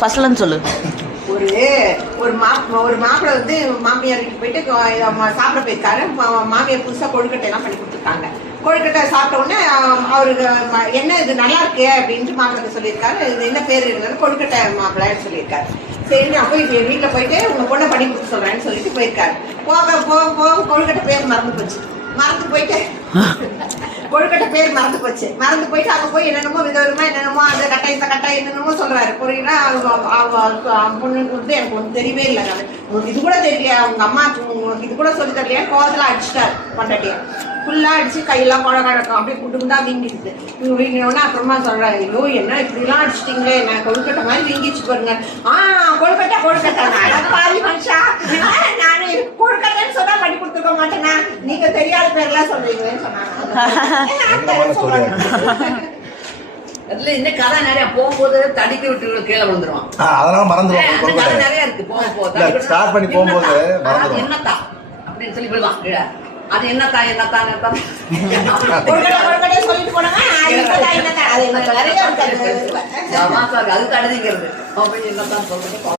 ஃபர்ஸ்ட்லன்னு சொல்லு. ஒரு மாப்பிள்ளை வந்து மாமியார் வீட்டுக்கு போயிட்டு சாப்பிட போயிருக்காரு. மாமியார் புதுசா கொழுக்கட்டை எல்லாம் பண்ணி கொடுத்துருக்காங்க. கொழுக்கட்டை சாப்பிட்ட உடனே அவருக்கு என்ன இது நல்லா இருக்கு அப்படின்ட்டு மாப்பிள்ளை சொல்லியிருக்காரு. இது என்ன பேர் இருந்தாலும் கொழுக்கட்டை மாப்பிள்ளைன்னு சொல்லியிருக்காரு. சரி நான் போய் வீட்டுல போயிட்டு உங்க பொண்ணை பண்ணி கொடுத்து சொல்றேன்னு சொல்லிட்டு போயிருக்காரு. போக போக போக கொழுக்கட்டை பேர் மறந்து போயிட்டு கொழுக்கட்டை பேர் மறந்து போயிட்டு அவங்க போய் என்னென்னமோ விதவிதமா என்னென்னமோ அந்த கட்டை இந்த கட்டை என்னென்னமோ சொல்றாரு. புரியுன்னா பொண்ணுக்கு வந்து எனக்கு ஒன்றும் தெரியவே இல்லை. உங்களுக்கு இது கூட தெரியலையா, உங்க அம்மா உங்களுக்கு இது கூட சொல்லி தரலையா, கோவத்துல அடிச்சுட்டாரு பொண்டாட்டிய. ஃபுல்லா அடிச்சு கையெல்லாம் குழக்கம் அப்படியே குட்டுக்குண்டா வீங்கிடுது. வீங்கினோடனே அப்புறமா சொல்றாரு, ஐயோ என்ன இப்படிலாம் அடிச்சிட்டீங்களே, நான் கொழுக்கட்டை மாதிரி வீங்கிச்சு பாருங்க. கொழுக்கட்டை பாதி மனுஷா, நானு கொழுக்கட்டைன்னு சொன்னா பண்ணி கொடுத்துருக்க மாட்டேனா, நீங்க தெரியாத பேர்லாம் சொல்றீங்கன்னு சொன்னாங்க. அதுல இந்த கதை நிறைய போகும்போது தடிக்கி விட்டு கீழே விழுந்துருவான். அதெல்லாம் மறந்துடும். கதை நிறைய இருக்கு. என்னத்தா அப்படின்னு சொல்லி விழுவான் கீழே. அது என்னத்தா சொல்லிட்டு போனாங்க. அது கழுதிங்கிறது அப்படின்னு என்னத்தான் சொல்லிட்டு